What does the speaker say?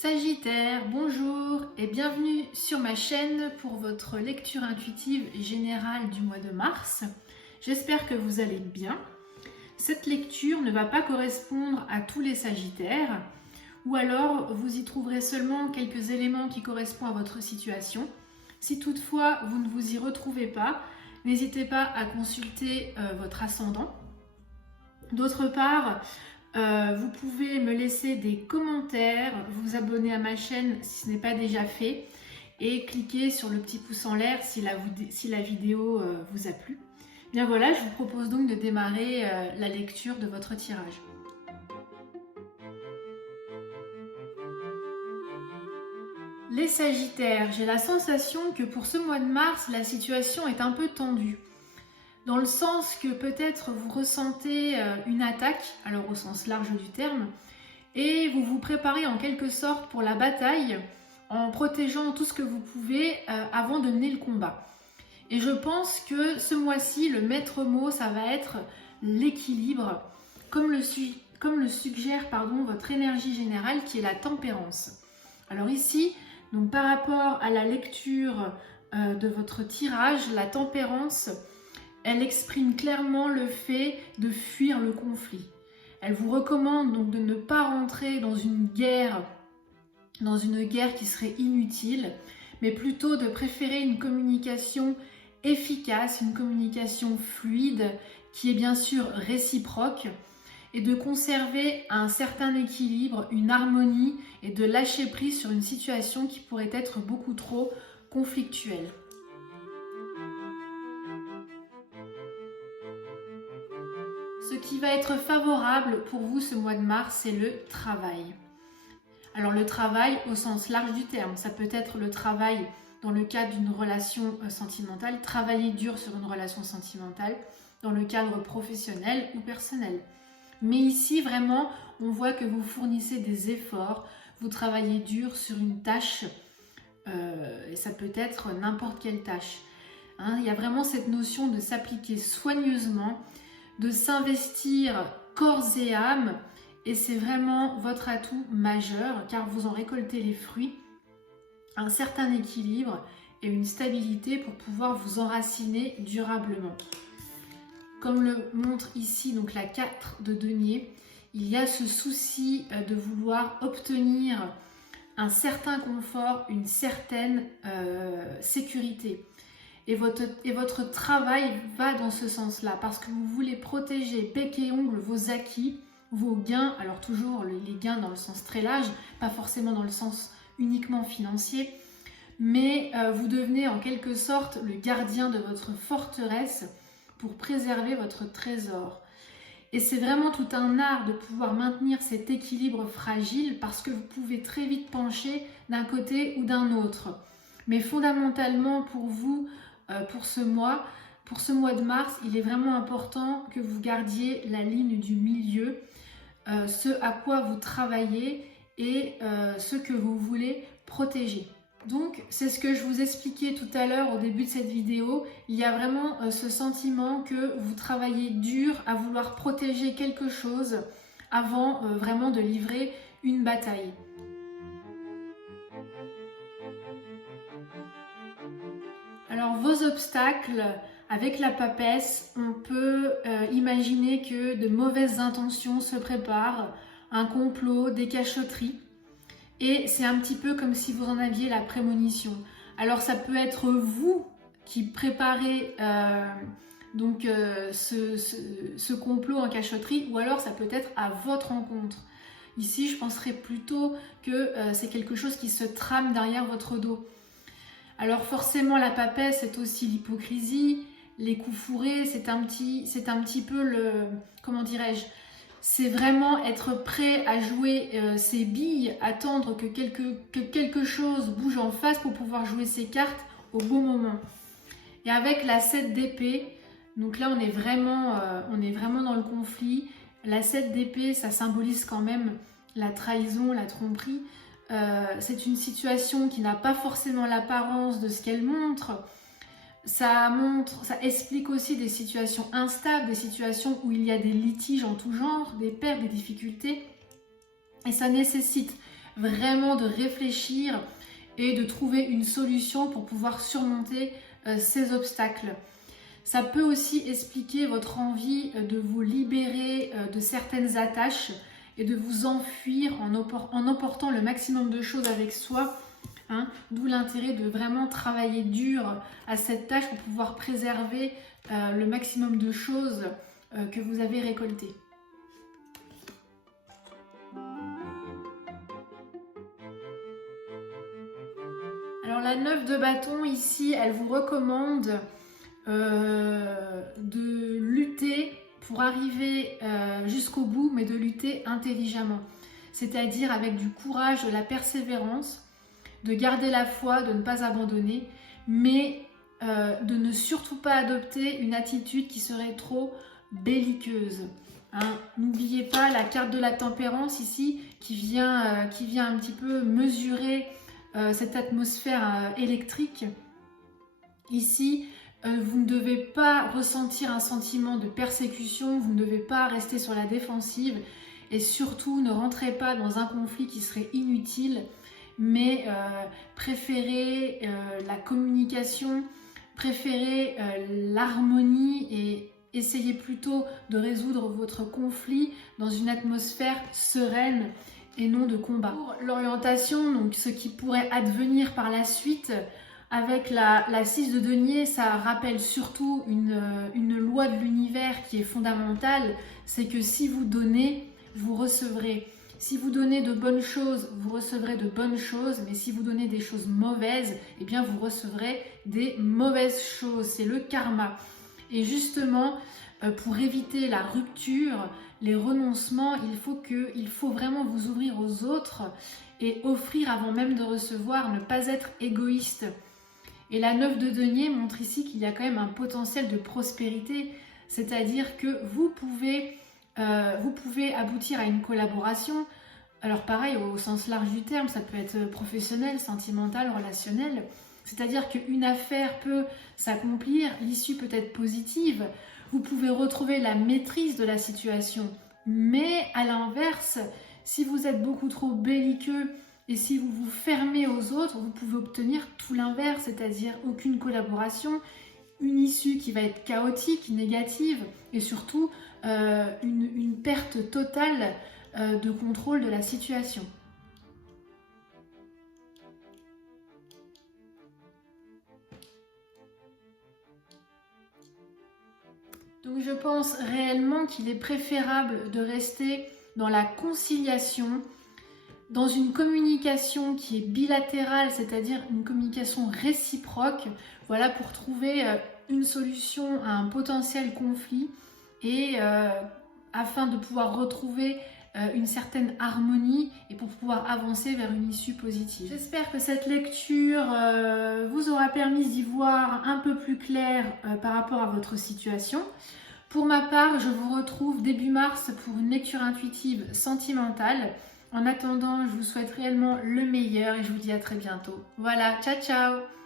Sagittaire, bonjour et bienvenue sur ma chaîne pour votre lecture intuitive générale du mois de mars. J'espère que vous allez bien. Cette lecture ne va pas correspondre à tous les Sagittaires, ou alors vous y trouverez seulement quelques éléments qui correspondent à votre situation. Si toutefois vous ne vous y retrouvez pas, n'hésitez pas à consulter votre ascendant. D'autre part, vous pouvez me laisser des commentaires, vous abonner à ma chaîne si ce n'est pas déjà fait et cliquer sur le petit pouce en l'air si la vidéo vous a plu. Bien voilà, je vous propose donc de démarrer la lecture de votre tirage. Les Sagittaires, j'ai la sensation que pour ce mois de mars, la situation est un peu tendue. Dans le sens que peut-être vous ressentez une attaque, alors au sens large du terme, et vous vous préparez en quelque sorte pour la bataille en protégeant tout ce que vous pouvez avant de mener le combat. Et je pense que ce mois-ci, le maître mot, ça va être l'équilibre, comme le suggère votre énergie générale qui est la tempérance. Alors ici, donc par rapport à la lecture de votre tirage, la tempérance, elle exprime clairement le fait de fuir le conflit. Elle vous recommande donc de ne pas rentrer dans une guerre qui serait inutile, mais plutôt de préférer une communication efficace, une communication fluide, qui est bien sûr réciproque, et de conserver un certain équilibre, une harmonie, et de lâcher prise sur une situation qui pourrait être beaucoup trop conflictuelle. Ce qui va être favorable pour vous ce mois de mars, c'est le travail. Alors le travail au sens large du terme, ça peut être le travail dans le cadre d'une relation sentimentale, travailler dur sur une relation sentimentale, dans le cadre professionnel ou personnel. Mais ici vraiment, on voit que vous fournissez des efforts, vous travaillez dur sur une tâche, et ça peut être n'importe quelle tâche. Il y a vraiment cette notion de s'appliquer soigneusement, de s'investir corps et âme, et c'est vraiment votre atout majeur car vous en récoltez les fruits, un certain équilibre et une stabilité pour pouvoir vous enraciner durablement. Comme le montre ici donc la 4 de denier, il y a ce souci de vouloir obtenir un certain confort, une certaine sécurité. Et votre travail va dans ce sens-là, parce que vous voulez protéger bec et ongle vos acquis, vos gains, alors toujours les gains dans le sens très large, pas forcément dans le sens uniquement financier, mais vous devenez en quelque sorte le gardien de votre forteresse pour préserver votre trésor. Et c'est vraiment tout un art de pouvoir maintenir cet équilibre fragile, parce que vous pouvez très vite pencher d'un côté ou d'un autre. Mais fondamentalement pour vous, pour ce mois de mars, il est vraiment important que vous gardiez la ligne du milieu, ce à quoi vous travaillez et ce que vous voulez protéger. Donc c'est ce que je vous expliquais tout à l'heure au début de cette vidéo. Il y a vraiment ce sentiment que vous travaillez dur à vouloir protéger quelque chose avant vraiment de livrer une bataille. Alors vos obstacles, avec la papesse, on peut imaginer que de mauvaises intentions se préparent, un complot, des cachotteries. Et c'est un petit peu comme si vous en aviez la prémonition. Alors ça peut être vous qui préparez ce complot en cachotterie, ou alors ça peut être à votre rencontre. Ici, je penserais plutôt que c'est quelque chose qui se trame derrière votre dos. Alors forcément, la papesse, c'est aussi l'hypocrisie, les coups fourrés, c'est un petit peu le... Comment dirais-je ? C'est vraiment être prêt à jouer ses billes, attendre que quelque chose bouge en face pour pouvoir jouer ses cartes au bon moment. Et avec la 7 d'épée, donc là on est vraiment dans le conflit. La 7 d'épée, ça symbolise quand même la trahison, la tromperie. C'est une situation qui n'a pas forcément l'apparence de ce qu'elle montre. Ça explique aussi des situations instables, des situations où il y a des litiges en tout genre, des pertes, des difficultés. Et ça nécessite vraiment de réfléchir et de trouver une solution pour pouvoir surmonter ces obstacles. Ça peut aussi expliquer votre envie de vous libérer de certaines attaches et de vous enfuir en emportant le maximum de choses avec soi. D'où l'intérêt de vraiment travailler dur à cette tâche pour pouvoir préserver le maximum de choses que vous avez récoltées. Alors la 9 de bâton ici, elle vous recommande de lutter pour arriver jusqu'au bout, mais de lutter intelligemment. C'est-à-dire avec du courage, de la persévérance, de garder la foi, de ne pas abandonner, mais de ne surtout pas adopter une attitude qui serait trop belliqueuse. N'oubliez pas la carte de la tempérance ici qui vient un petit peu mesurer cette atmosphère électrique. Ici, vous ne devez pas ressentir un sentiment de persécution, vous ne devez pas rester sur la défensive et surtout ne rentrez pas dans un conflit qui serait inutile, mais préférez la communication, préférez l'harmonie et essayez plutôt de résoudre votre conflit dans une atmosphère sereine et non de combat. Pour l'orientation, donc ce qui pourrait advenir par la suite, avec la 6 de denier, ça rappelle surtout une loi de l'univers qui est fondamentale, c'est que si vous donnez, vous recevrez. Si vous donnez de bonnes choses, vous recevrez de bonnes choses, mais si vous donnez des choses mauvaises, eh bien vous recevrez des mauvaises choses. C'est le karma. Et justement, pour éviter la rupture, les renoncements, il faut vraiment vous ouvrir aux autres et offrir avant même de recevoir, ne pas être égoïste. Et la 9 de denier montre ici qu'il y a quand même un potentiel de prospérité, c'est-à-dire que vous pouvez aboutir à une collaboration. Alors pareil, au sens large du terme, ça peut être professionnel, sentimental, relationnel. C'est-à-dire qu'une affaire peut s'accomplir, l'issue peut être positive, vous pouvez retrouver la maîtrise de la situation. Mais à l'inverse, si vous êtes beaucoup trop belliqueux et si vous vous fermez aux autres, vous pouvez obtenir tout l'inverse, c'est-à-dire aucune collaboration, une issue qui va être chaotique, négative et surtout une perte totale de contrôle de la situation. Donc je pense réellement qu'il est préférable de rester dans la conciliation, dans une communication qui est bilatérale, c'est-à-dire une communication réciproque, voilà, pour trouver une solution à un potentiel conflit et afin de pouvoir retrouver une certaine harmonie et pour pouvoir avancer vers une issue positive. J'espère que cette lecture vous aura permis d'y voir un peu plus clair par rapport à votre situation. Pour ma part, je vous retrouve début mars pour une lecture intuitive sentimentale. En attendant, je vous souhaite réellement le meilleur et je vous dis à très bientôt. Voilà, ciao ciao!